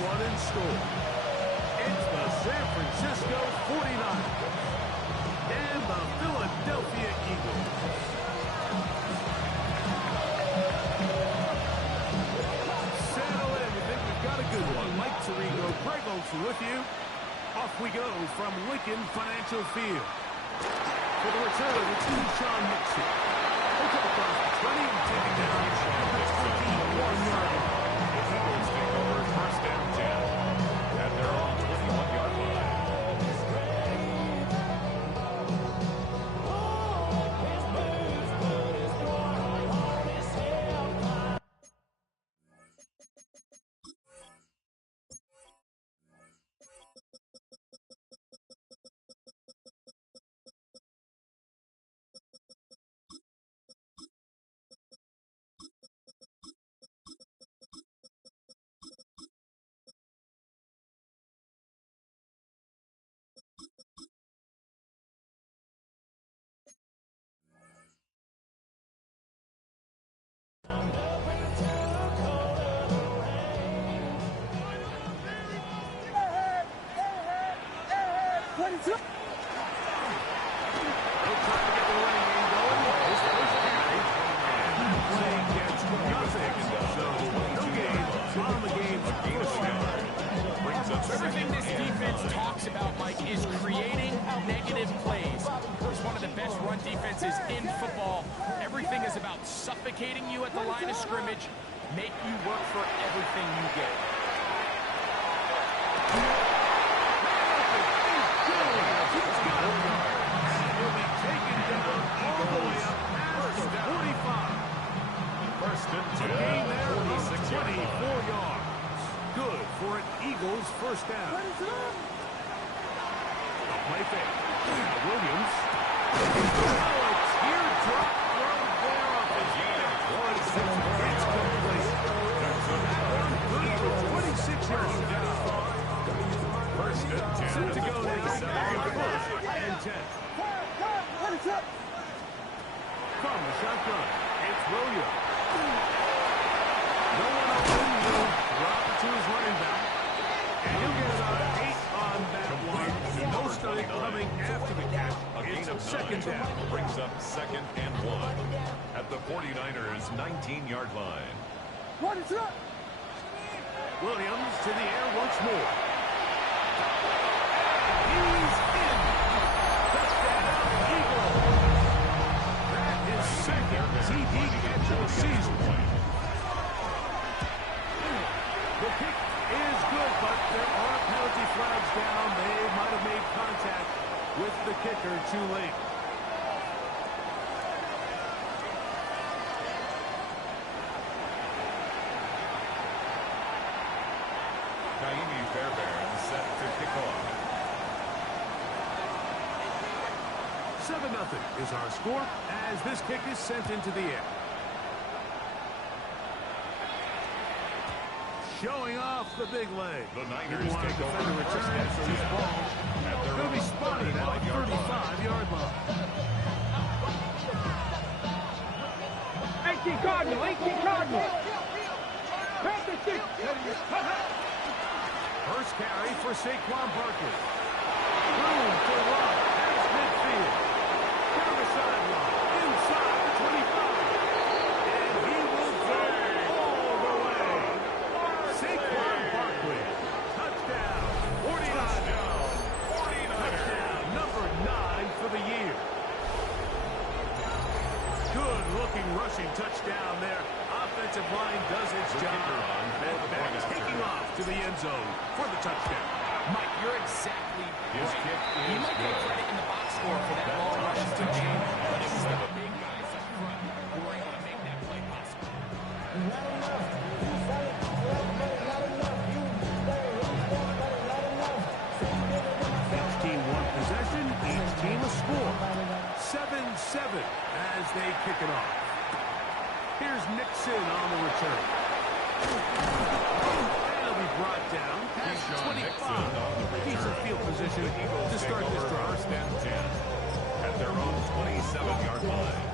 one in store. It's the San Francisco 49ers and the Philadelphia Eagles. Settle in. We think we've got a good one. Mike Tirico, Greg Olsen with you. Off we go from Lincoln Financial Field. For the return, it's Sean Nixon. He'll come across the 20 and take it down at the 21-yard line. The Eagles take over first and 10 at their own 21-yard line. Everything this defense talks about, Mike, is creating negative plays. It's one of the best run defenses in football. Everything is about suffocating you at the line of scrimmage, make you work for everything you get. He'll be taken down all the way up past the 45. First and 10, Gain there of 46 24 yards. Good for an Eagles first down. Play fake. Williams. Oh, a teardrop throw there off his back. It's complete. Good for 26 yards. First and 10. Set to go next. First and 10. From the shotgun, it's Williams. No one open. He'll drop it to his running back. And he'll get about 8 on that one. Most of it coming after the catch. It's a second down. Brings up second and 1 at the 49ers' 19-yard line. Williams to the air once more. He's in. Touchdown, Eagles. That is second TD catch of the season. The kick is good, but there are penalty flags down. They might have made contact with the kicker too late. Naimi Fairbairn set to kick off. 7-0 is our score as this kick is sent into the air. Showing off the big leg. The Niners take over the first return and for this 10 ball. at their Going to be own spotted at the 35-yard line. 18 Cardinal, 18 Cardinal. Grab the stick. First carry for Saquon Barkley. Room to run past midfield. Down the sideline. Inside the 25. And he will go all the way. Saquon Barkley. Touchdown. 49. Touchdown number 9 for the year. Good-looking rushing touchdown there. Offensive line does its job. And back taking off to the end zone for the touchdown. Mike, you're exactly His right. kick He is might get good. credit in the box score for that long rushing touchdown, but it was the big guys up front who were able to make that play possible. 15-1 possession, each team a score. 7-7 as they kick it off. Here's Nixon on the return. And he'll be brought down past 25. Decent field position to start this drive. First and 10 at their own 27-yard line.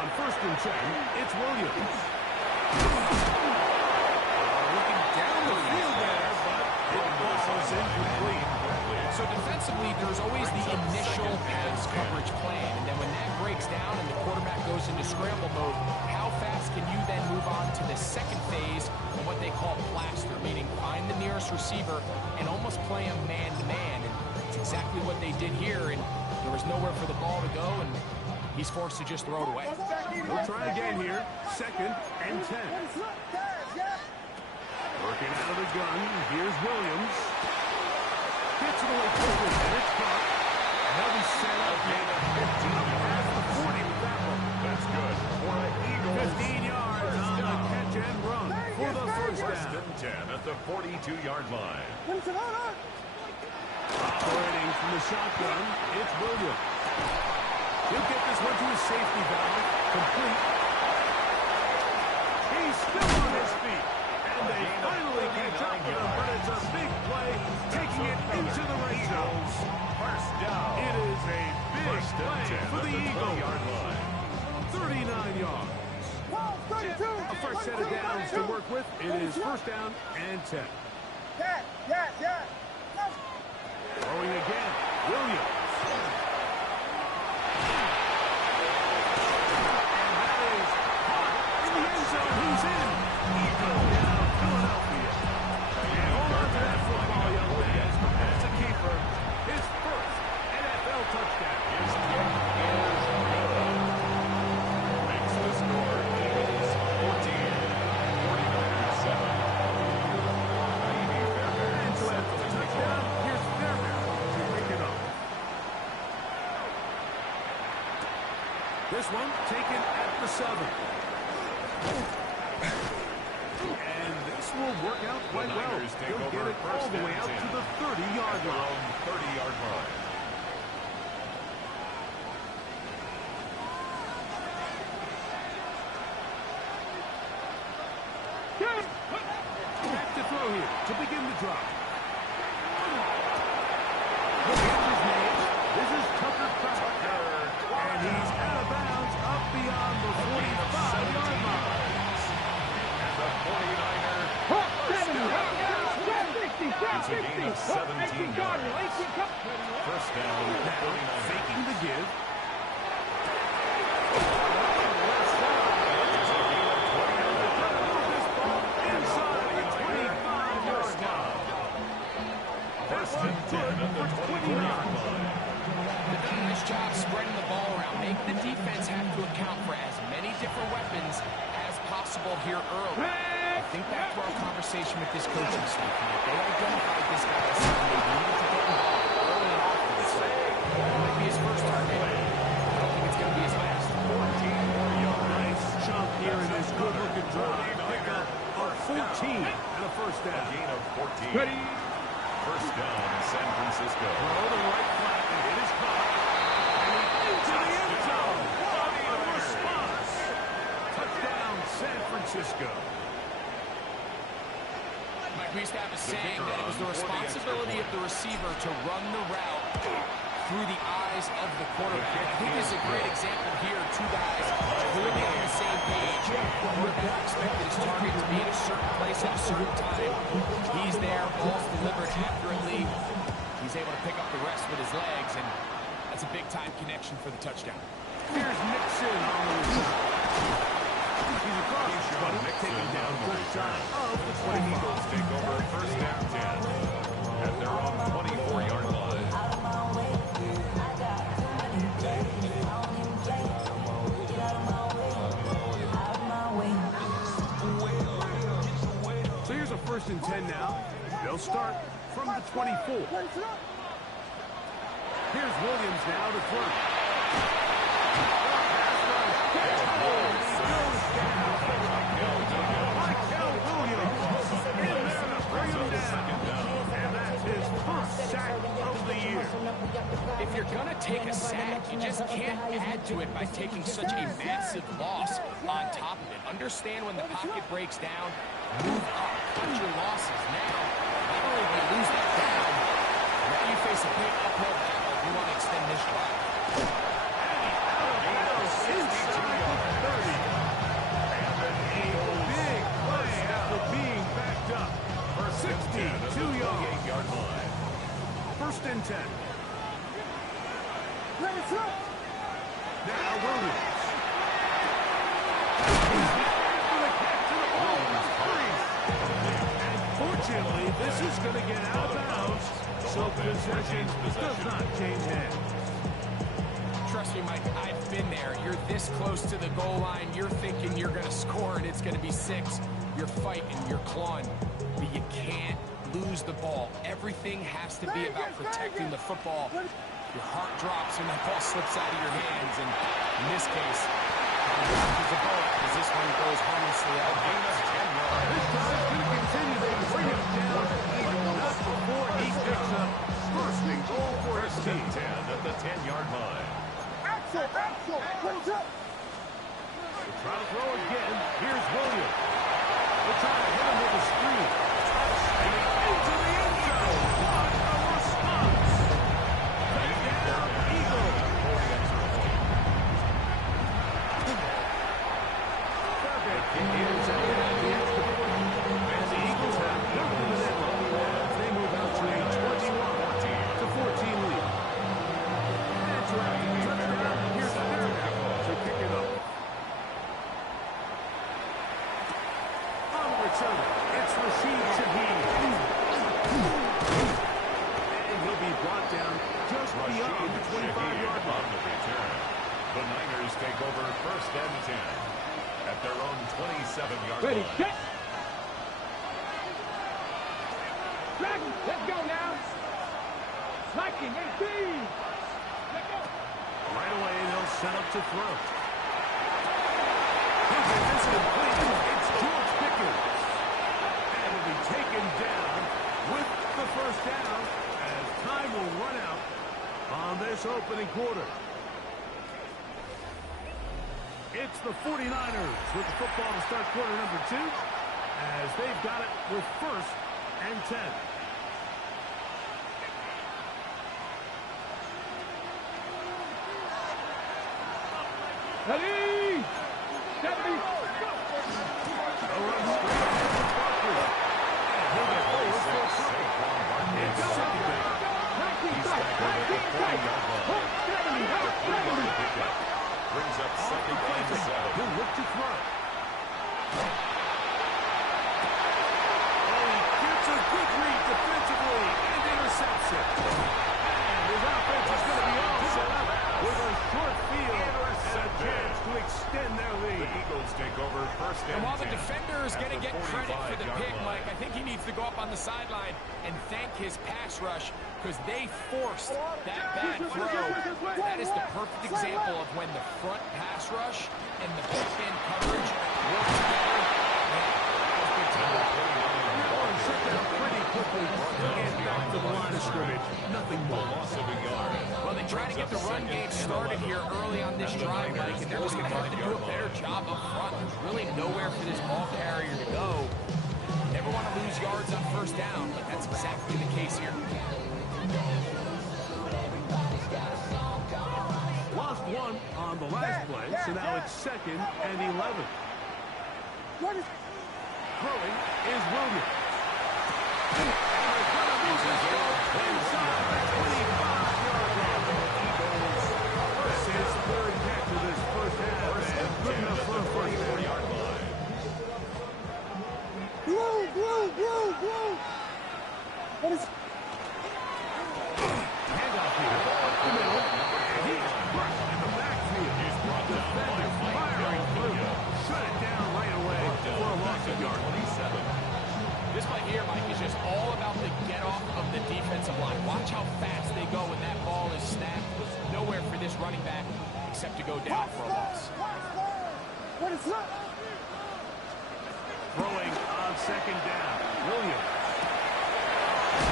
On 1st and 10, it's Williams. Looking down the field there, but It falls incomplete. so defensively, there's always the initial pass coverage plan, and then when that breaks down and the quarterback goes into scramble mode, how fast can you then move on to the second phase of what they call plaster, meaning find the nearest receiver and almost play him man-to-man, and it's exactly what they did here, and there was nowhere for the ball to go, and he's forced to just throw it away. We'll try again here. 2nd and 10. Working out of the gun. Here's Williams. Gets it away quickly, and it's caught. Heavy setup, man. 15 past the 40 with that one. That's good. For an Eagles. 15 yards on the catch and run for the first First down. and 10 at the 42-yard line. Operating from the shotgun, it's Williams. He'll get this one to his safety valve. Complete. He's still on his feet. And they finally catch up with him, but it's a big play, taking it into the red zone. First down. It is a big First and play 10 for the at the Eagles. 20-yard line. 39 yards. A first set of downs to work with. It is 1st down and 10. Throwing again, Williams. And that is caught in the end zone. He's in. Touchdown, Philadelphia. And hold on to that football, young man. That's a keeper. His first NFL touchdown. His kick is good. Makes the score Eagles 14, 49ers 7. Maybe Fairbairn And to set add for the the touchdown, kickoff. here's Fairbairn to pick it up. This one taken at the 7. And this will work out quite The well. Niners take He'll get over it all first the way and out 10. to the 30-yard Their line. own 30-yard line. Back to throw here to begin the drive. The catch is made. This is Tucker Craft. And he's out of bounds up beyond the 45-yard line. And the 49er it's a gain of 17 yards. First down, Now 49ers. faking the give. Inside the 25-yard line. First and 10 at the 24-yard line. They've done a nice job spreading the ball around. Make the defense have to account for as many different weapons as possible here early. I think back to our conversation with this coaching staff. They identified this guy as someone they needed to get involved early and often. So it might be his first target. I don't think it's going to be his last. 14 more yards. Nice chunk here in this good-looking drive. Pick up a 14 and a first A down. gain of 14. First down, San Francisco. Throw the right flat, and it is caught. And into the end zone. A response. Touchdown, San Francisco. Mike, we used to have a saying that it was the responsibility of the receiver to run the route through the eyes of the quarterback. I think this is a great example here. Two guys clearly on the same page. Quarterback expected his target to be in a certain place at a certain time. He's there, ball's delivered accurately. He's able to pick up the rest with his legs, and that's a big-time connection for the touchdown. Here's Mixon on the return. He's across, but Mixon taken down on the just shy return. of the The 25. Eagles take over first and 10 at their own 24-yard line. So here's a 1st and 10 now. They'll start from the 24. Here's Williams now to throw. Michael Williams in there to bring him down. And that's his first sack of the year. If you're going to take a sack, you just can't add to it by taking such a massive loss on top of it. Understand when the pocket breaks down, move up, cut your losses now. Not only do you lose that down, now you face a big uphill battle if you want to extend this drive. Inside the First and 10. Let it through. Now Williams. He's after the catch to the ball. And fortunately, this is going to get out of bounds, so possession does not change hands. Trust me, Mike, I've been there. You're this close to the goal line. You're thinking you're going to score and it's going to be 6. You're fighting, you're clawing, but you can't lose the ball. Everything has to be about protecting the football. Your heart drops when that ball slips out of your hands, and in this case, is a bullet as this one goes harmlessly out. This drive could continue. They bring him down, but not before he picks up first and goal for his team. 10 at the 10-yard line. Axel, what is up? They try to throw again. Here's Williams. They try to hit him with a screen. And into the end zone. What a response. Touchdown, Eagles. Perfect. It is out at the extra point. And the Eagles have nothing to that level as they move out to a 21-14 lead. That's right. Touchdown. Here's the third to kick it up. On the return, it's Rashid Shaheed. And he'll be brought down just beyond the 25-yard line. On the return, the Niners take over first and 10 at their own 27-yard Ready, line. set. Dragon, let's go now. Liking and speed. Let's go. Right away, they'll set up to throw. This is complete. It's George Pickens. And will be taken down with the first down as time will run out on this opening quarter. It's the 49ers with the football to start quarter number 2 as they've got it with first and 10. Ready. 70. Brings up second and 7. He'll look to throw. Oh, he gets a good read defensively and intercepts it. And his offense is going to be all set up with a short field and a chance to extend their lead. The Eagles take over first and 10. And while the defender is going to get credit for the pick, Mike, I think he needs to go up on the sideline and thank his pass rush because they forced that bad throw. That is the perfect example of when the front pass rush and the back-end coverage work together. Shut down pretty quickly and back to the line of scrimmage. Nothing more. Loss of a yard. Well, they try to get the run game started here early on this drive, Mike, and they're just going to have to do a better job up front. There's really nowhere for this ball carrier to go. Never want to lose yards on first down, but that's exactly the case here. Lost one on the last play, so now it's second and 11. Throwing is Williams. And they're going to lose his ball inside the 25-yard line. This is third catch of this first half, and good enough for a first down. What is... Handoff here up the middle, and he's crushed in the backfield. Defender firing through. Shut it down right away for a loss of yards. This play here, Mike, is just all about the get-off of the defensive line. Watch how fast they go when that ball is snapped. Nowhere for this running back except to go down for a loss. What is up? Throwing on second down. Williams.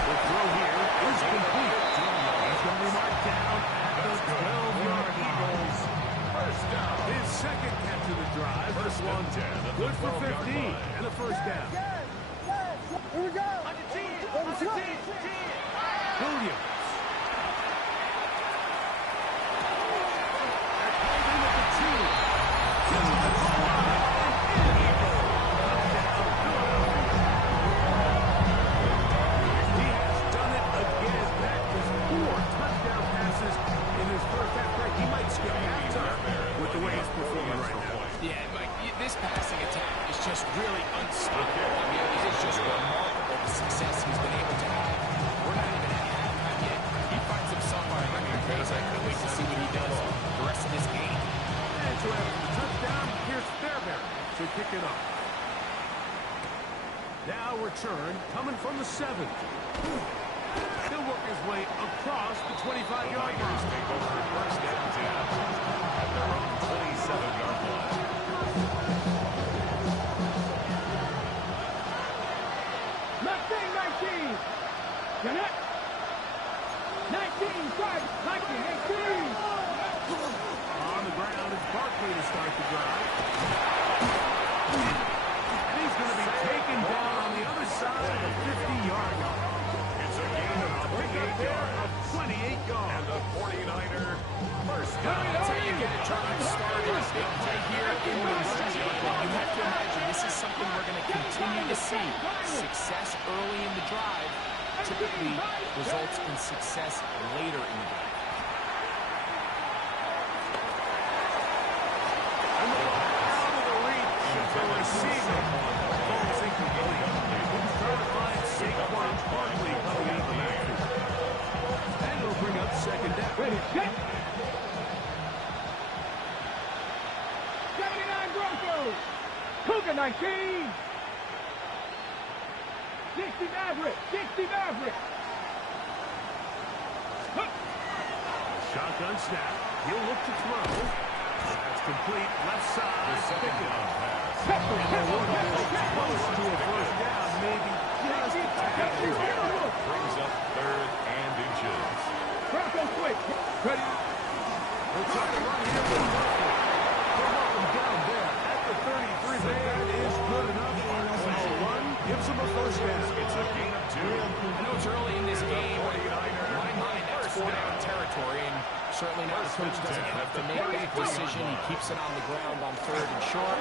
The throw here is complete. He's going to be marked down at the 12-yard line. First down. His second catch of the drive. First one, good for 15 and a first down. Here we go. Williams. He has done it again. That just passing attack is just really unstoppable. I mean, it is just remarkable the success he's been able to have. We're not even at halftime yet. He finds himself on a record pace. I can't wait to see what he does the rest of this game. And so after the touchdown, here's Fairbairn to kick it off. Now return coming from the 7. He'll work his way across the 25-yard line. Take over first and 10 at their own 27-yard line. Nothing, 19. Connect. 19, 5, 19, 18. On the ground is Barkley to start the drive. And he's going to be taken down on the other side of the 50-yard line. It's a gain of 28 yards. 28 yards. And the 49er first down. That's how you get a drive started. Big play here in the run game. You have to imagine this is something we're going to continue to see. Success early in the drive typically results in success later in the drive. And the ball out of the reach of the receiver. Ball's incomplete. He's trying to find Saquon Barkley coming out of the backfield. And it'll bring up second down. Ready, set. 79 Broncos. Cougar 19. 60 Maverick. 60 Maverick. Shotgun snap. He'll look to throw. That's complete. Left side. The second down pass. Close to a first down. Maybe just a tad. Brings up 3rd and inches. Broncos quick. Ready. We'll try to run here with Barkley. They'll knock him down there at the 33. But that is good enough. So run gives him a first down. It's a gain of 2. I know it's early in this game. In my mind, that's 4-down territory, and certainly now the coach doesn't have to make that decision. He keeps it on the ground on 3rd and short,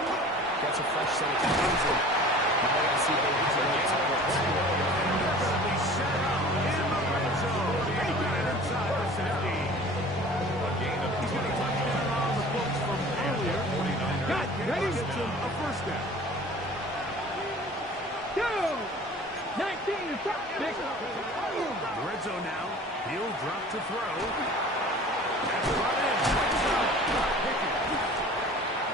gets a fresh set of downs, and now we got to see if they can get it. They're going to be set up in the red zone. They got it inside the 50. A gain of He's going to touchdown on the books from earlier. 49er. Got it. Ready. Gets him a first down. 2. 19 is top. The red zone now. He'll drop to throw. That's brought in.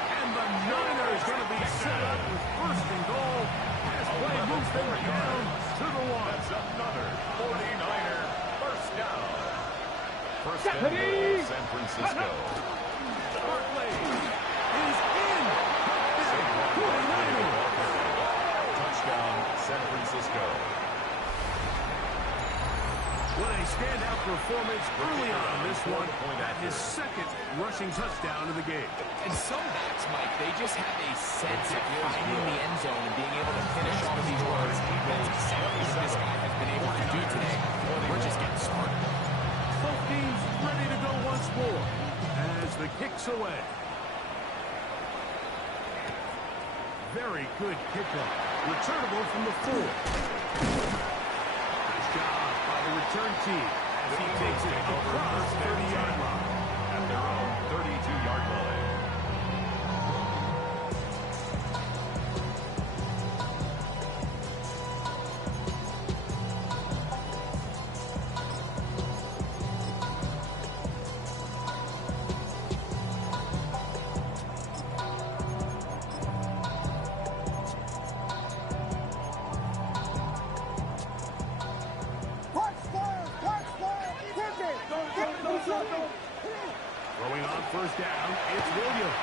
And the Niners going to be set up with first and goal. As play moves them down to the 1. That's another 49er first down. First and Ready. goal, San Francisco. Barkley is in. 49ers. Touchdown, San Francisco. What a standout performance early on this one. That his second rushing touchdown of the game. And some backs, Mike, they just have a sense of finding the end zone and being able to finish off these runs. That's exactly what this guy has been able to do today. We're just getting started. Both teams ready to go once more as the kick's away. Very good kickoff. Returnable from the 4. Nice job by the return team as he takes it across the 30-yard line. At their own 32-yard line. Throwing on first down, it's Williams.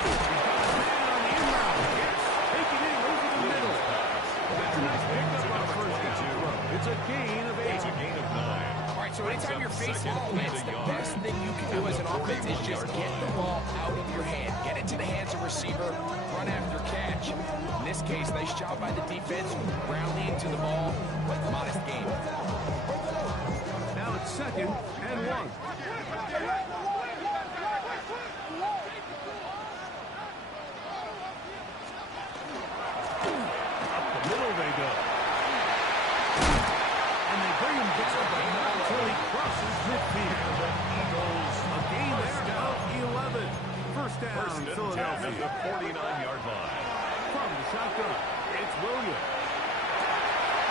He's got a man on the inbound. Yes, take it in over the middle. That's a nice pickup on first down. It's a gain of 8. It's a gain of 9. All right, so anytime you're facing offense, the best thing you can do as an offense is just get the ball out of your hand. Get it to the hands of receiver, run after catch. In this case, nice job by the defense, rallying to the ball. Modest game. Now it's 2nd and 1. Up the middle they go. And they bring him down, but not until he crosses midfield. Eagles, a gain there of 11. First First and 10 at the 49-yard line. From the shotgun, it's Williams.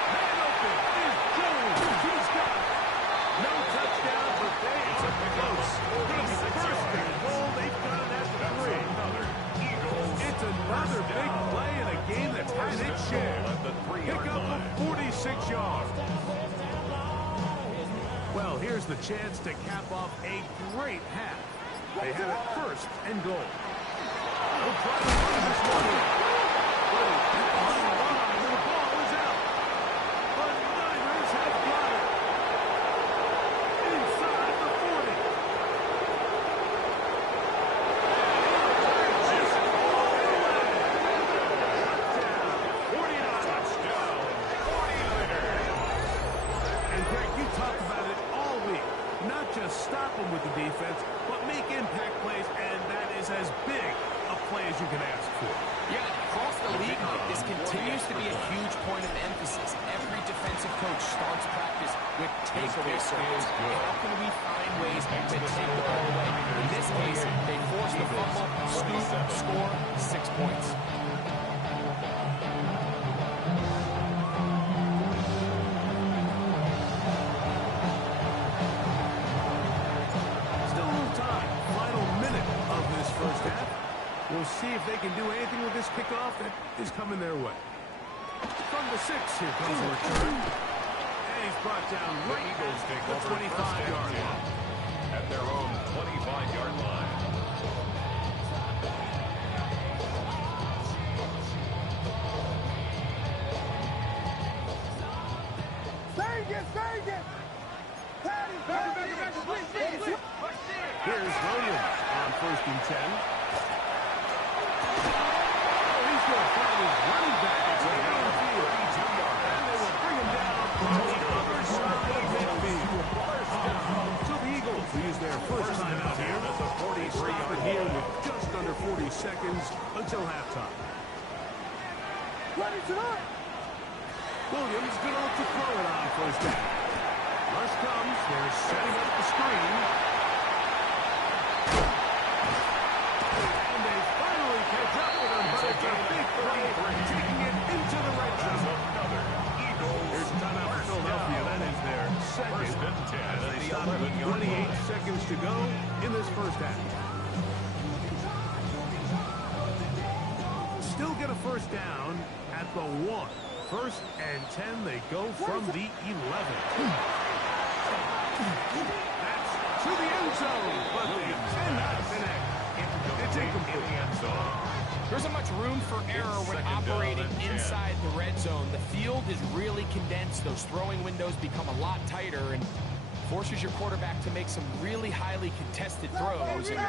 Man open is Jones. He's got it. No touchdown, but they are close. First and goal, they've got it at the 3. It's another big play in a game that's had its share. Pick up of 46 yards. Well, here's the chance to cap off a great half. They have it first and goal. They'll try to run this one. The ball is out. But Niners have got it. Inside the 40. Touchdown. 49ers. And Greg, you talked about it all week. Not just stop them with the defense, but make impact plays, and that is as big a play as you can ask for. Yeah, across the league, this continues to be a huge point of emphasis. Every defensive coach starts practice with takeaway circles. How can we find ways to take the ball away? In this case, they force the fumble, scoop, score 6 points. Still a little time. Final minute of this first half. We'll see if they can do anything with this kickoff that is coming their way. From the 6, here comes the return. And he's brought down right Eagles take the over 25-yard line. at their own 25-yard line. Vegas! Patty! Please. Here's Williams on first and 10. He's going to find his running back as he down the field. And they will bring him down to the other side of midfield. So the Eagles use their first time out here. They stop it here with just under 40 seconds until halftime. Ready to run! Williams going to look to throw it on first down. Rush comes. They're setting up the screen. And they finally catch up with him. But it's a big play, taking it into the red zone. Here's a timeout for Philadelphia. That is their second. First and 10 As they at the stop with 11-yard 28 line. seconds to go in this first half. Still get a first down at the 1. First and 10, they go from the 11. That's to the end zone, but they cannot connect. It's incomplete. In the end zone. There isn't much room for error when Second down operating and 10. inside the red zone. The field is really condensed. Those throwing windows become a lot tighter and forces your quarterback to make some really highly contested throws. And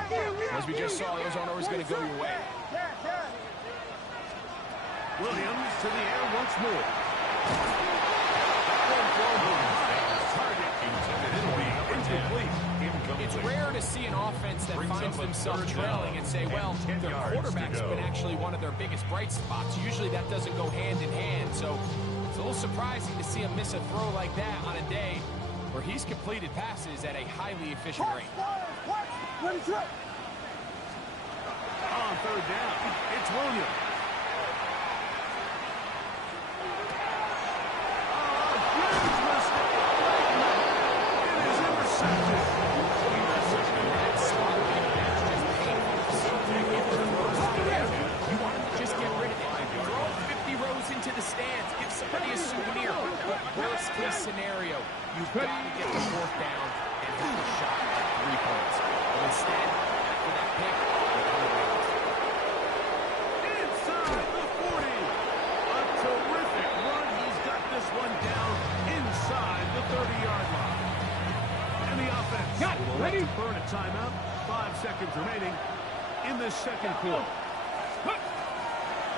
as we just saw, those aren't always going to go your way. Williams to the air once more. It's rare to see an offense that finds themselves trailing and say, well, their quarterback's been actually one of their biggest bright spots. Usually that doesn't go hand in hand, so it's a little surprising to see him miss a throw like that on a day where he's completed passes at a highly efficient rate. Ready to run! On third down, it's Williams. Into the stands, give somebody a souvenir. But worst case scenario, you've got to get the fourth down and have a shot at 3 points. But instead, after that pick, they're on the ground. Inside the 40. A terrific run. He's got this one down inside the 30-yard line. And the offense will ready? burn a timeout. 5 seconds remaining in this second quarter.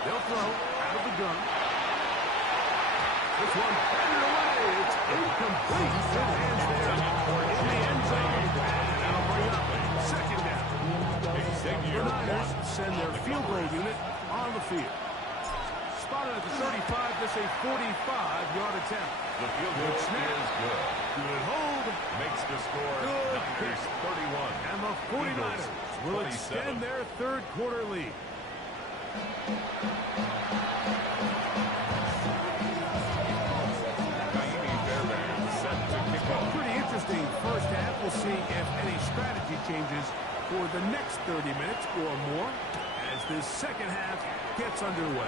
They'll throw out of the gun. This one batted away. It's incomplete. Good hands there in the end zone. And that'll bring up second down. The Niners send their field goal unit on the field. Spotted at the 35. This a 45-yard attempt. The field goal is good. Good hold. Makes the score Good Niners kick. 31. And the 49ers will extend their third quarter lead. Pretty interesting first half. We'll see if any strategy changes for the next 30 minutes or more as this second half gets underway.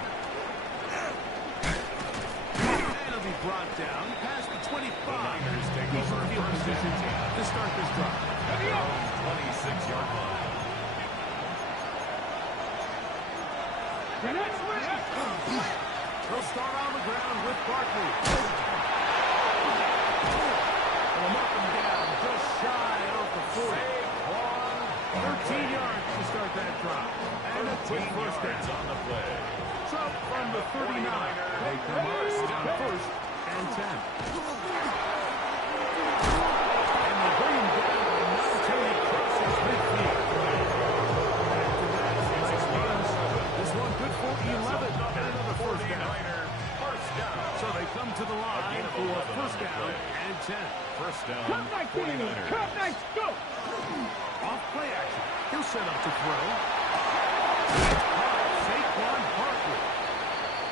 And it'll be brought down past the 25. Niners take He's over in field first position down. to start this drive. At their own 26-yard line. He'll start on the ground with Barkley. They'll mark him down just shy of the 40. 13 yards to start that drive. And a quick first down on the play. So from the 39, they come up on first and 10. And they bring him down until he crosses midfield. After that, it's runs. This one good for 11 and another first down. So they come to the line for first down and 10. First down, Cut nice, 49ers. cut nice, go! Off play action. He'll set up to throw. Saquon Barkley.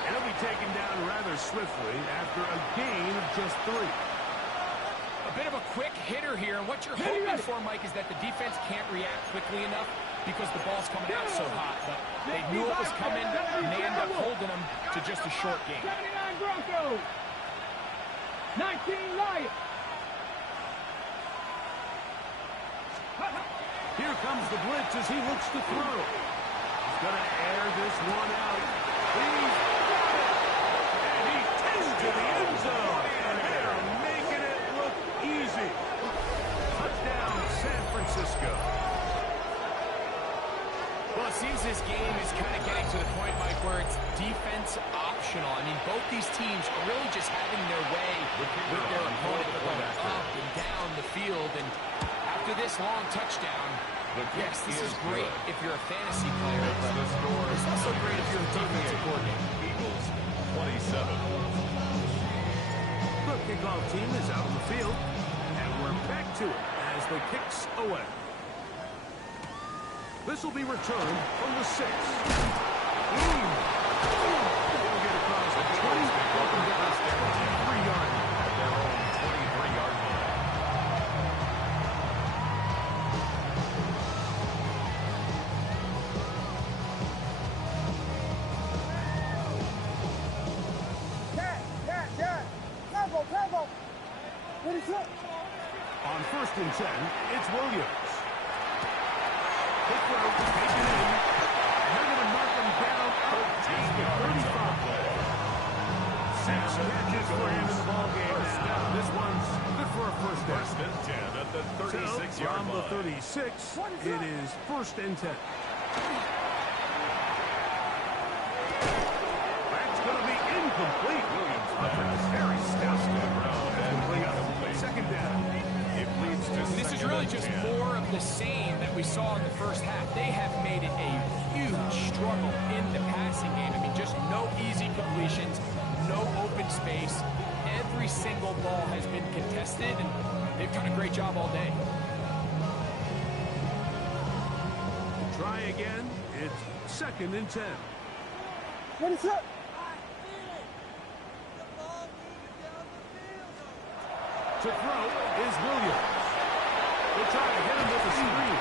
And he'll be taken down rather swiftly after a gain of just 3. A bit of a quick hitter here, and what you're hoping for, Mike, is that the defense can't react quickly enough because the ball's coming out so hot. But they knew it was coming, and they end up holding them to just a short game. 79 Broncos. 19 Lions. Here comes the blitz as he looks to throw. He's going to air this one out. He's got it. And he takes to the end zone. And they're making it look easy. Touchdown, San Francisco. Well, it seems this game is kind of getting to the point, Mike, where it's defense optional. I mean, both these teams are really just having their way with their opponent going up and down the field. And after this long touchdown, yes, this is great if you're a fantasy player, but it's also great if you're a defensive coordinator. Eagles, 27. The kickoff team is out on the field, and we're back to it as the kicks away. This will be returned from the 6. They'll get across the 20, welcome down to 23-yard line. At their own 23-yard line. Tempo. What is it? On first and 10, it's Williams. They throw, take it in, and they're going to mark him down up to the 35. 6 catches for him in the ballgame now. This one's good for a first down. First and 10 at the 36-yard From line. the 36, it is first and 10. That's going to be incomplete. Williams runs very stout around and Second down. It leads to This is second really and just 10. more of the same that we saw in the first half. They have made it a huge struggle in the passing game. I mean, just no easy completions, no open space. Every single ball has been contested, and they've done a great job all day. Try again. It's second and 10. What is it? To throw is Williams. They'll try to hit him with a screen.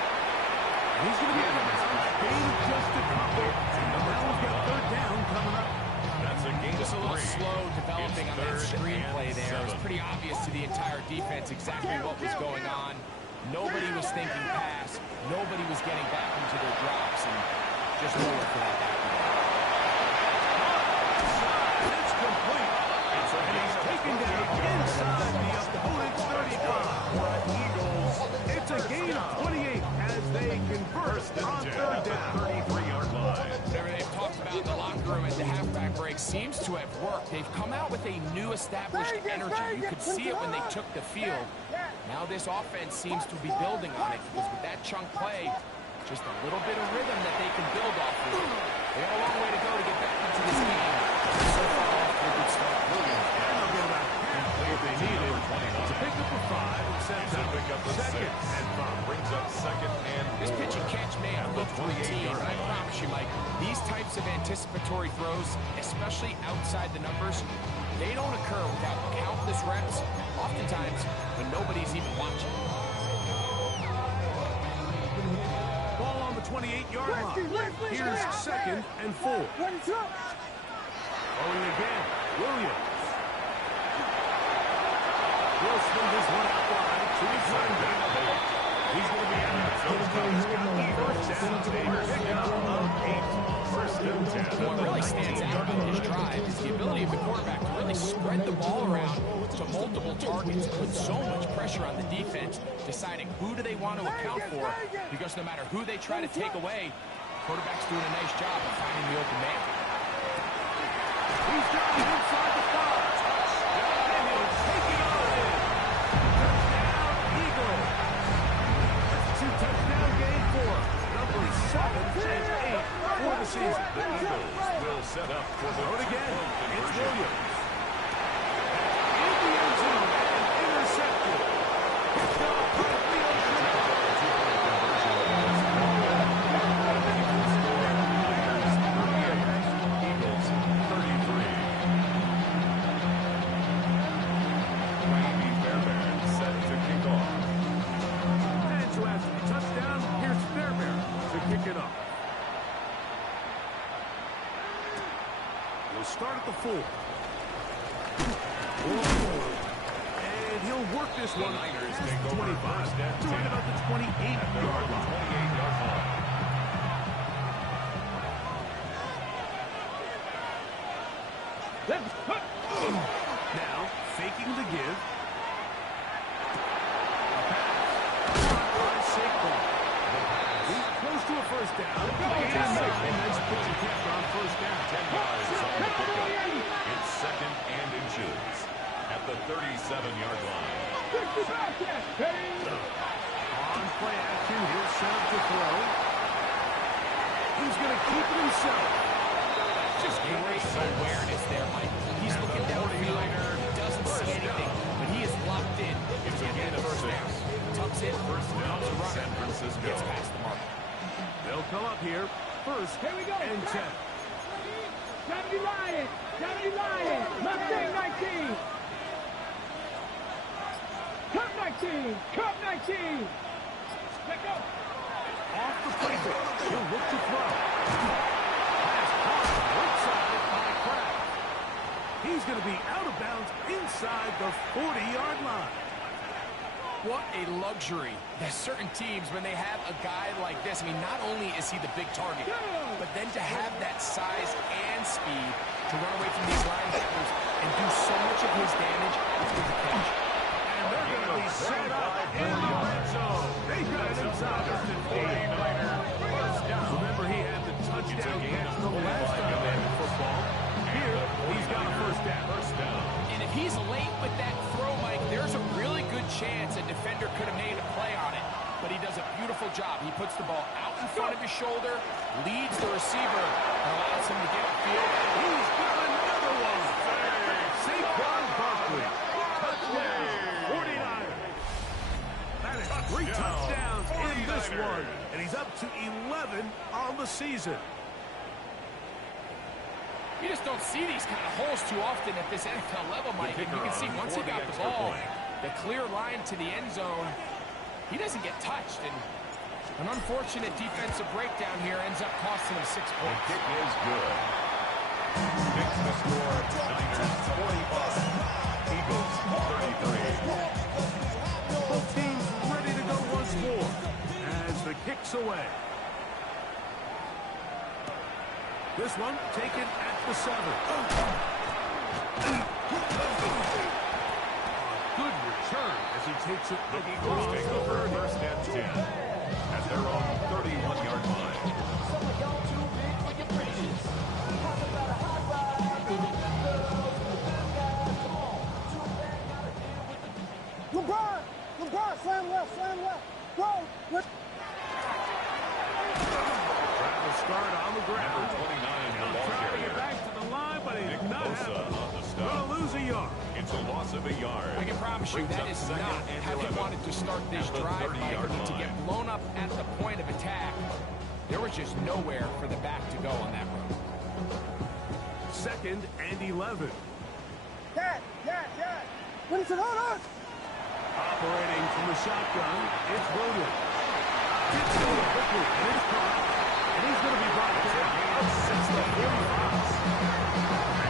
He's going to be out of bounds. Gain of just a couple. And now we've got third down coming up. That's a gain Just a of little 3. slow developing on that It's third screenplay and there. It was 7. pretty obvious to the entire defense exactly what was going on. Nobody was thinking pass. Nobody was getting back into their drops, and just nowhere for that back. It's complete. And he's taken down inside the opponent's 35. Eagles. It's a gain of 28 as they convert on third down. 33-yard line. Whatever they've talked about in the locker room at the halfback break seems to have worked. They've come out with a new established energy. You could see it when they took the field. Now this offense seems to be building on it because with that chunk play, just a little bit of rhythm that they can build off of. They got a long way to go to get back into this game. So far, off to a good start. And they'll get about halfway if they need it. It's a pickup of 5 and sets It's a up pickup of 6. second and 5. Brings up second and This 4. pitch and catch may routine. But I promise you, Mike, these types of anticipatory throws, especially outside the numbers, they don't occur without countless reps, oftentimes when nobody's even watching. Ball on the 28-yard line. Here's 2nd and 4. Going again, Williams. Will swing this one out wide to his running back. He's going to be out of first and 10. What really stands out about this drive is the ability of the quarterback to really spread the ball around to multiple targets and put so much pressure on the defense, deciding who do they want to account for, because no matter who they try to take away, quarterback's doing a nice job of finding the open man. He's got him inside the 5. And he'll take it on in. Touchdown, Eagles. That's a 2-touchdown game for number 7 and 8 for the season. The Eagles will set up for the Throw it again. two-point It's conversion. Williams. In the end zone and intercepted. Picked up by Eagles 33. Miami Bearbears set to kick off. And so after the touchdown, here's Fairbairn to kick it off. We'll start at the 4. And he'll work this one. Niners take over 25 first and to right 10. about the 28-yard line. 28-yard line. Now, faking the give. He's close to a first down. And that's pitching kept on first down. 10 yards on the pickup. It's 2nd and inches at the 37-yard line. On play action, he'll set up to throw. He's going to keep it himself. Just great awareness there, Mike. He's looking downfield. He doesn't see anything, but he is locked in. It's a gain of 6. Tucks in, First down, comes a runner, San Francisco. gets past the mark. They'll come up here. First and 10. 70 Lions! 70 Lions! Mustang 19! Cup 19! Cup 19! Let go! Off the playbook. He'll look to throw. Pass caught right side by Kraft. He's going to be out of bounds inside the 40-yard line. What a luxury. There's certain teams, when they have a guy like this, I mean, not only is he the big target, but then to have that size and speed to run away from these linebackers and do so much of his damage with the catch. And they're going to be set up in the red zone. They got it inside the 50. Remember, he had the touchdown catch the last time they had football. Here, he's got a first down. And if he's late with that throw, Mike, there's a really good chance a defender could have made a play on it. But he does a beautiful job. He puts the ball out in front of his shoulder, leads the receiver, and allows him to get upfield. He's got another one. Saquon Barkley. Touchdown. 49ers. That is 3 touchdowns in this one. And he's up to 11 on the season. You just don't see these kind of holes too often at this NFL level, Mike. And you can see once he got the ball, the clear line to the end zone, he doesn't get touched. And an unfortunate defensive breakdown here ends up costing him 6 points. The kick is good. Makes the score Niners 45, Eagles 33. Both teams ready to go once more as the kick's away. This one taken at the 7. Good return as he takes it. The Eagles take over first and 10 at their own 31-yard line. LeBron, slam left, go! Trying to start on the ground. Number 29, the ball Trying to carrier. get back to the line, but he's Nick not Bosa having it. on the Gonna stop. lose a yard. It's a loss of a yard. I can promise you Brings that up is second not and how he 11 wanted to start this at the drive, Mike, 30-yard to get line. blown up at the point of attack. There was just nowhere for the back to go on that run. 2nd and 11. What is it? Hold on. Operating from the shotgun, it's Williams. Gets to it quickly, and it's caught. And he's going to be brought down. Since the 45.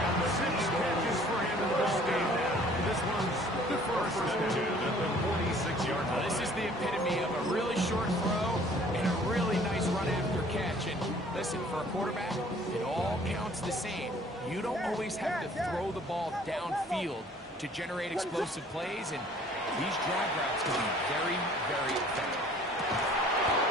And 6 catches for him in the ball game now. This one's good for a first down at the 46-yard line. This is the epitome of a really short throw and a really nice run after catch. And listen, for a quarterback, it all counts the same. You don't always have to throw the ball downfield to generate explosive plays, and these drag routes can be very, very effective.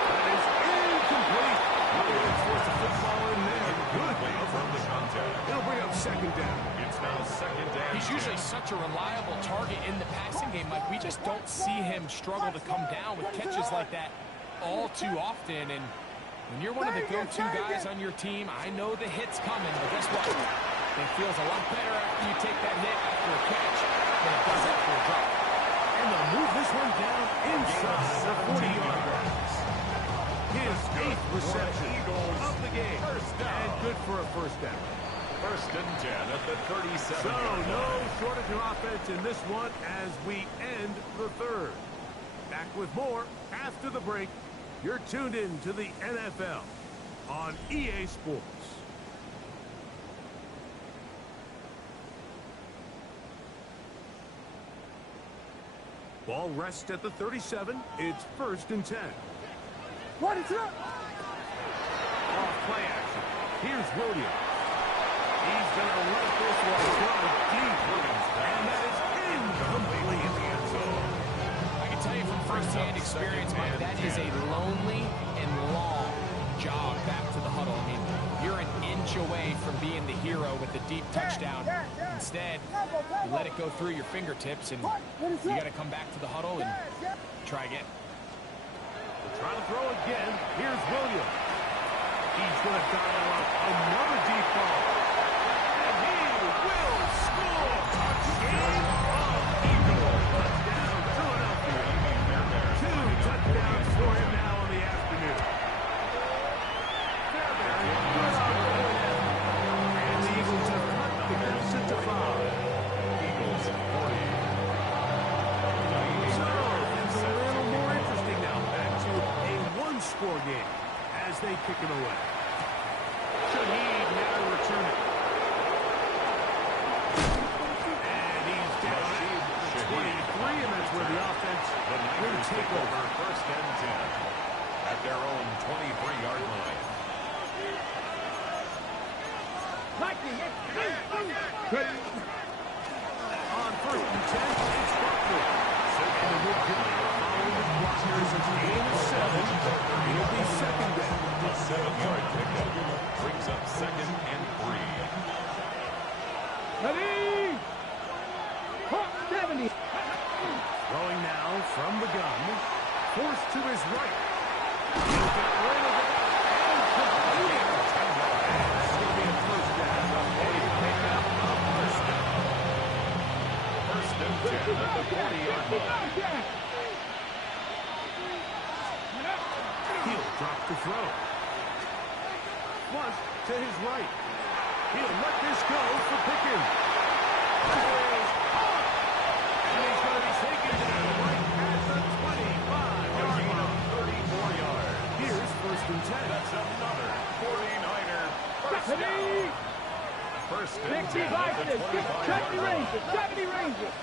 That is incomplete. Williams forced the football in there. Good from the contact. It'll bring up 2nd down. It's now 2nd down. He's usually such a reliable target in the passing game, Mike. We just don't see him struggle to come down with catches like that all too often. And when you're one of the go-to guys on your team, I know the hit's coming, but guess what? It feels a lot better after you take that hit after a catch than it does after a drop. And they'll move this one down inside the 40-yard line. His 8th reception of the game. And good for a first down. 1st and 10 at the 37. So no shortage of offense in this one as we end the 3rd. Back with more after the break. You're tuned in to the NFL on EA Sports. Ball rests at the 37. It's 1st and 10. What is it? Off play action. Here's Williams. He's going to let this one go deep. And that is incomplete in the end zone. I can tell you from first-hand experience, Mike, that is a lonely and long jog back to the huddle. I mean, you're an inch away from being the hero with the deep touchdown. Instead, you let it go through your fingertips, and you got to come back to the huddle and try again. They're trying to throw again. Here's Williams. He's going to dial up another deep ball. And he will score. Game of Eagles. Touchdown, Philadelphia. 2 touchdowns for him now in the afternoon. Fairbairn, good on the him. And the Eagles have cut the deficit to 5. Eagles 40. So, it's a little more interesting now. Back to a one-score game as they kick it away. Shaheed now to return it. And he's down at the 23, and that's where the offense will take over. 1st and 10 at their own 23-yard line. On 1st and 10, it's Buckley. And the following the blockers as the game is 7. It'll be 2nd down. A 7-yard pickup brings up 2nd and 3. Ready? 70. Throwing now from the gun. Forced to his right. He'll get rid of it. And complete it. That's going to be a first down. A pickup of first down. 1st and 10 at the 40-yard line. He'll drop the throw. Flush to his right. He'll let this go for Pickens. And he's going to be taken down right at the 25-yard line. 34 yards. Here's 1st and 10. That's another 49er first down. 1st and 10 at the 25-yard line. 70 Rangers.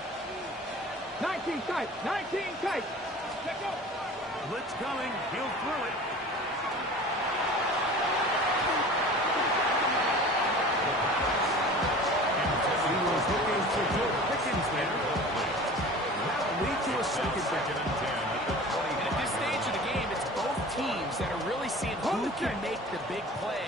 19 tight. 19 tight. Let's go. Blitz coming. He'll throw it. He was looking for good Pickens there. That'll lead to a 2nd down. And 10 at the 20. And at this stage of the game, it's both teams that are really seeing who can make the big play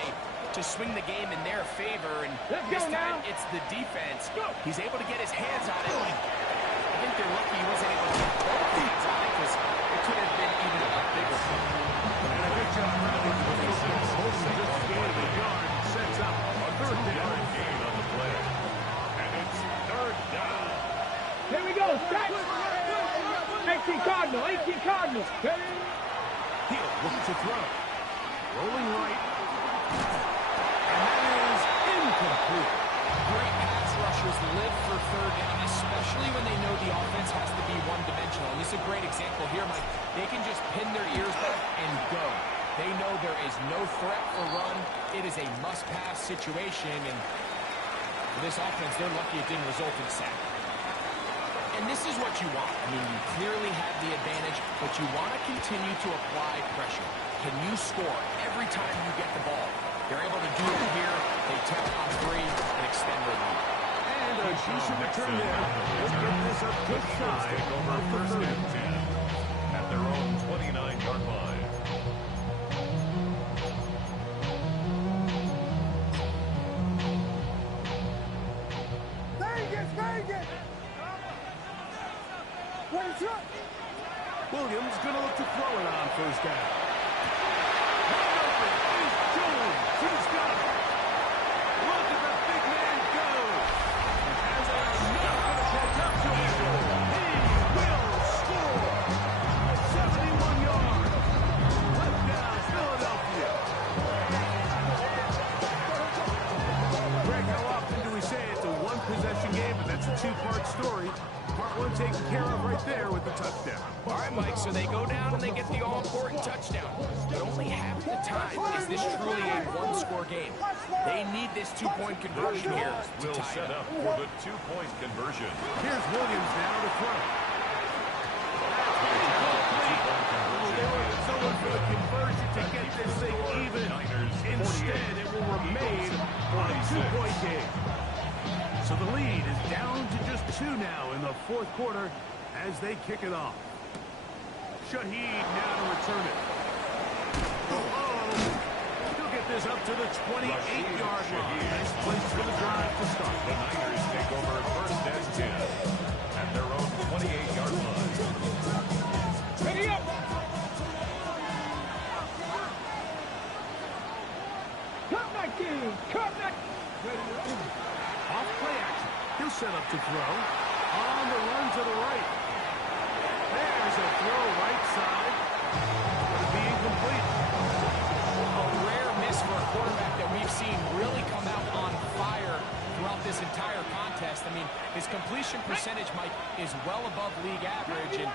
to swing the game in their favor. And this time, it's the defense. He's able to get his hands on it. I think they're lucky he wasn't able to get both hands on it because it could have been even a lot bigger. And a good job running to the football. Holding this game a yard sets up a 3rd down. Gain on the play. And it's 3rd down. Here we go. Start. 18 Cardinal. 18 Cardinal. He'll look to throw. Rolling right. And that is incomplete. Great pass rushers live for third down, especially when they know the offense has to be one-dimensional. And this is a great example here, Mike. They can just pin their ears back and go. They know there is no threat for run. It is a must-pass situation, and for this offense, they're lucky it didn't result in a sack. And this is what you want. I mean, you clearly have the advantage, but you want to continue to apply pressure. Can you score every time you get the ball? They're able to do it here. They take on 3 and extend their lead. And a decent return there. Let's get this up to side. Take over first and 10 at their own 29-yard line. Vegas! Williams going to look to throw it on first down. Wide open is Jones. He's got it. Look at the big man go. And they are not going to catch up to him. He will score. 71 yards. Touchdown, Philadelphia. Greg, how often do we say it's a one-possession game, but that's a two-part story? Part one taken care of right there with the touchdown. All right, Mike, so they go down and they get the all-important touchdown. But only half the time is this truly a one-score game. They need this two-point conversion here to Will tie set it up for the two-point conversion. Here's Williams now to throw. They were going for the conversion to get this thing even. Instead, it will remain a two-point game. So the lead is down to just 2 now in the fourth quarter as they kick it off. Shaheed now to return it. He'll get this up to the 28-yard line. Nice place for the drive to start. The Niners take over first and 10 at their own 28-yard line. Ready up! Come back, team! Come back! Off play action. He'll set up to throw. On the run to the right. There's a throw right side. Going to be incomplete. A rare miss for a quarterback that we've seen really come out on fire throughout this entire contest. I mean, his completion percentage, Mike, is well above league average, and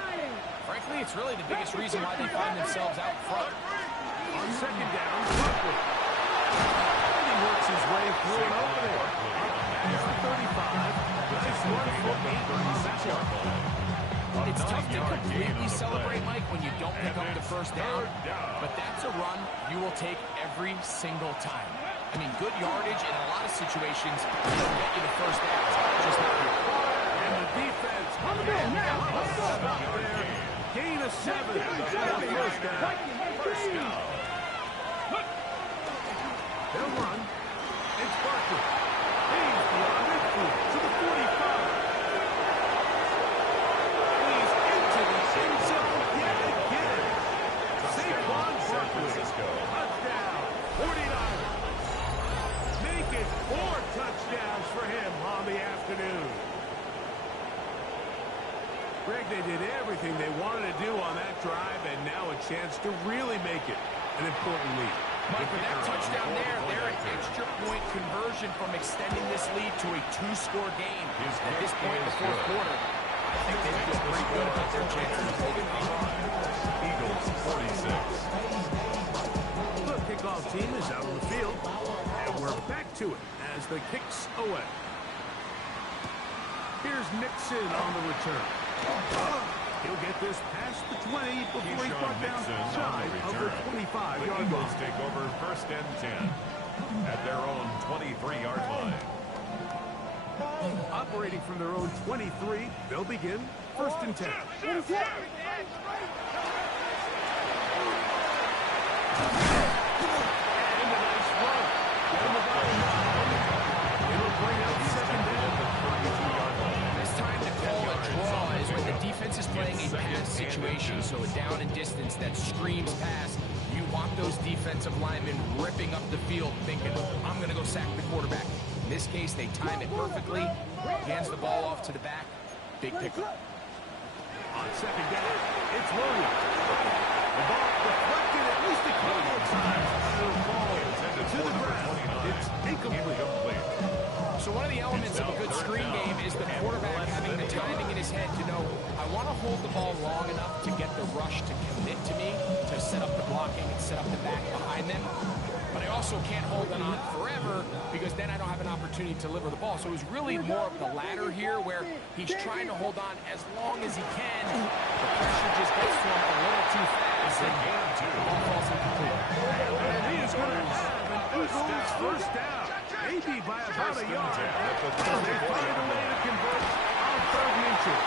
frankly, it's really the biggest reason why they find themselves out front. On second down, Barkley. And he works his way through an opening. He's the 35. Nice run for 8 on that one. It's tough to completely celebrate, Mike, when you don't pick up the first down, but that's a run you will take every single time. I mean, good yardage in a lot of situations will get you the first down. Just not here. And the defense. Stop there. Gain of 7. First down. First down. They'll run. It's Barkley. He's beyond midfield to the 45. He's into the end zone yet again. Saquon Barkley. Touchdown. 49ers. Make it 4 touchdowns for him on the afternoon. Greg, they did everything they wanted to do on that drive, and now a chance to really make it an important lead. Mike, with that touchdown there, they're an extra point conversion from extending this lead to a 2-score game. At this point in the fourth quarter, I think they feel pretty good about their chances of holding on. Eagles 46. The kickoff team is out on the field, and we're back to it as the kick's away. Here's Nixon on the return. He'll get this past the 20 before he's brought down shy of the 25-yard line. The Eagles take over first and 10 at their own 23-yard line. Operating from their own 23, they'll begin first and 10. And a nice run. Down the bottom line. It'll bring out second down. This time to call a draw is when the defense is playing a pass situation, so a down and distance that screams pass. You want those defensive linemen ripping up the field thinking, I'm going to go sack the quarterback. In this case, they time it perfectly, hands the ball off to the back, big pickup. On second down, it's Williams. The ball deflected, at least it Couple times it'll fall to the ground. It's incomplete. So one of the elements of a good screen game is the quarterback having the timing in his head to know, I want to hold the ball long enough to get the rush to commit to me, to set up the blocking and set up the back behind them. But I also can't hold it on forever because then I don't have an opportunity to deliver the ball. So it was really more of the latter here where he's trying to hold on as long as he can. The pressure just gets to him a little too fast and the ball falls incomplete. And he is going to have an Eagles first down. Maybe by about a yard. And they find a way to convert on 3rd and inches.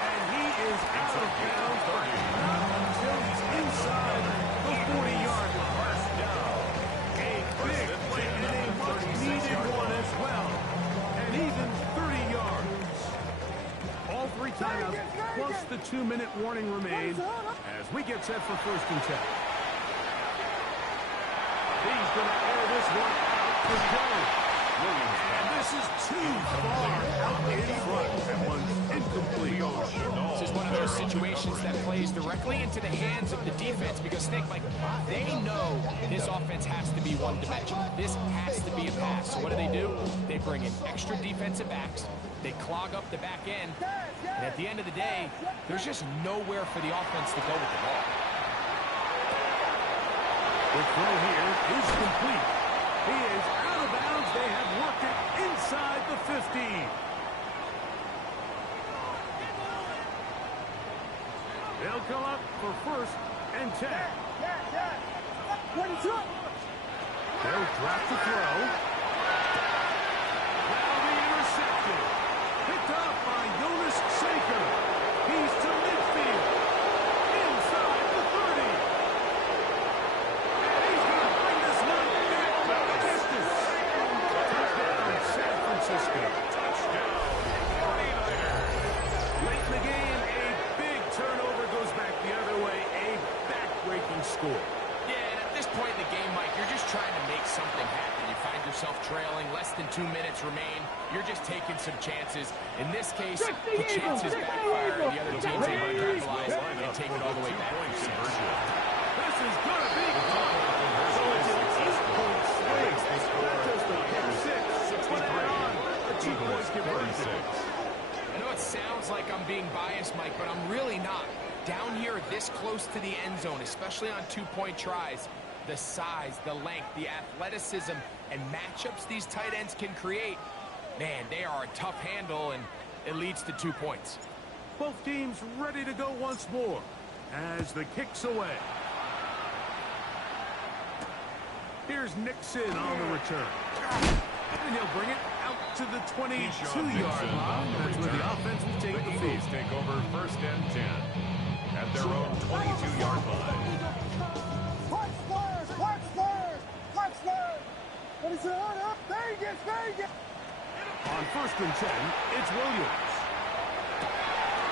And he is out of bounds, but not until he's inside the 40-yard line. A big play and a much-needed one as well. And even 30 yards. All 3 timeouts plus the 2-minute warning remain as we get set for 1st and 10. He's going to air this one out to Joe. And this is too far out in front. That one's incomplete. This is one of those situations that plays directly into the hands of the defense because think like they know this offense has to be one-dimensional. This has to be a pass. So what do? They bring in extra defensive backs. They clog up the back end. And at the end of the day, there's just nowhere for the offense to go with the ball. The throw here is complete. He is out of bounds. They have worked it inside the 15. They'll come up for 1st and 10. They'll drop the throw. That'll be intercepted. Picked up by Jonas Saker. He's to midfield. Inside the 30. And he's going to bring this one back to the distance. Touchdown, San Francisco. Touchdown, 49ers. Late in the game, a big turnover goes back the other way. A back-breaking score. Yeah, and at this point in the game, Mike, you're just trying to make something happen. You find yourself trailing, less than 2 minutes remain. You're just taking some chances. In this case, the chances backfire, and the other team's able to capitalize and take it all the way back. This is going to be caught. So it's an 8-point swing. Not just a pick six, but on a 2-point conversion. I know it sounds like I'm being biased, Mike, but I'm really not. Down here this close to the end zone, especially on 2-point tries, the size, the length, the athleticism, and matchups these tight ends can create, man, they are a tough handle, and it leads to 2 points. Both teams ready to go once more as the kick's away. Here's Nixon on the return. And he'll bring it out to the 22-yard line. That's where the offense will take the field. Take over 1st and 10 at their own 22-yard line. On 1st and 10, it's Williams.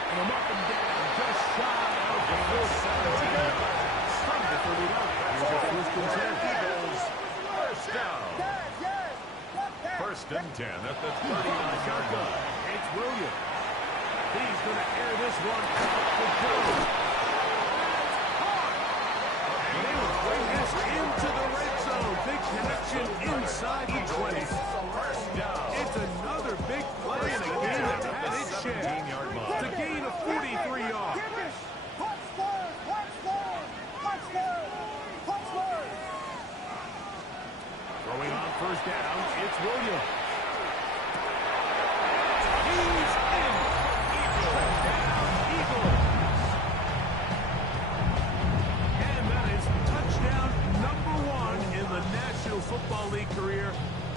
And I'm up and down, just shy of the 4-17. From the 39. Here's a 1st and 10. Eagles, 1st down. 1st and 10 at the 39-yard line. It's Williams. He's going to air this one out for Jones. And they will bring this into the red zone. Big connection inside the 20. It's another big play in a game that had its share. To gain a 43 yards. Throwing on 1st down, it's Williams. He's in. Touchdown, Eagles. And that is touchdown number 1 in the National Football League career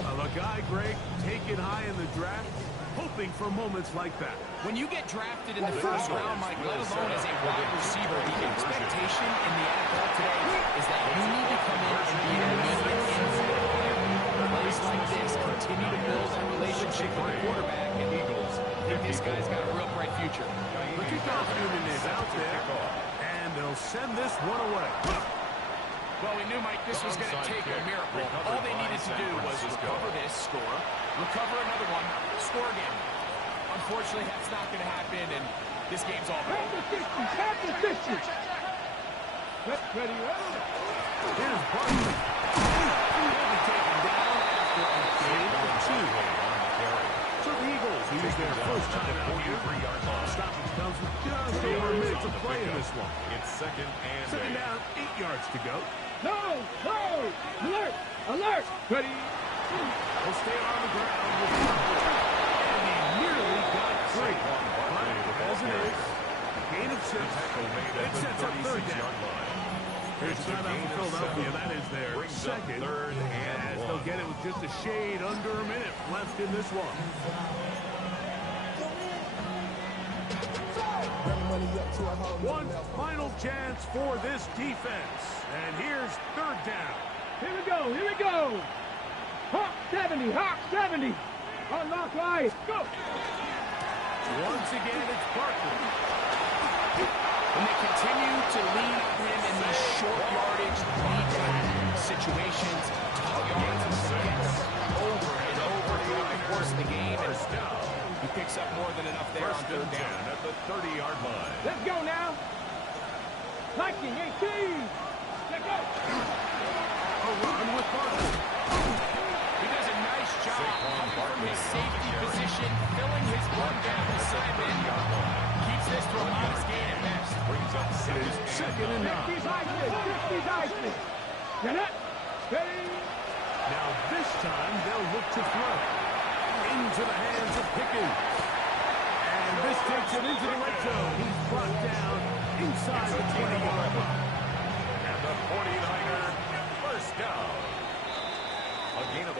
of a guy, Greg, taken high in the draft, hoping for moments like that. When you get drafted in the 1st round, Mike, let alone as a wide receiver, the expectation in the NFL today is that you need to come in and be an immediate impact player. Plays like this continue to build that relationship with the quarterback, and Eagles, I think this guy's got a real bright future. The kickoff unit is out there, and they'll send this one away. Well, we knew, Mike, this was going to take a miracle. All they needed to do was recover this, score, recover another one, score again. Unfortunately, that's not going to happen, and this game's all over. Ready, ready. Here's Barkley. He'll be taken down after a gain of 2. So the Eagles use their first time out here. Stoppage comes with just over a minute to play in this one. It's second down, 8 yards to go. No, no, alert, alert. Ready. He'll stay on the ground with Barkley. And he nearly got free. But as it is, gain of 6. It sets up third down. Here's the timeout for Philadelphia. That is their second. As they'll get it with just a shade under a minute left in this one. One final chance for this defense. And here's third down. Here we go, here we go. Hawk 70, Hawk 70. Unlock right, go. Once again, it's Barkley. When they continue to lead him in these short yardage, lead situations, tough yards and seconds, over and over throughout the course of the game, and he picks up more than enough there on third down. At the 30-yard line. Let's go now. 19, 18. Let's go. A run with Barkley. He does a nice job from his safety position, filling his run down assignment. Keeps this to a modest gain at best. Brings up Second and 9. 50's Iceland. Get it. Ready. Now this time they'll look to throw. Into the hands of Pickens. And this takes it into the red zone. He's brought down inside the 20-yard line. And the 49er first down. A gain of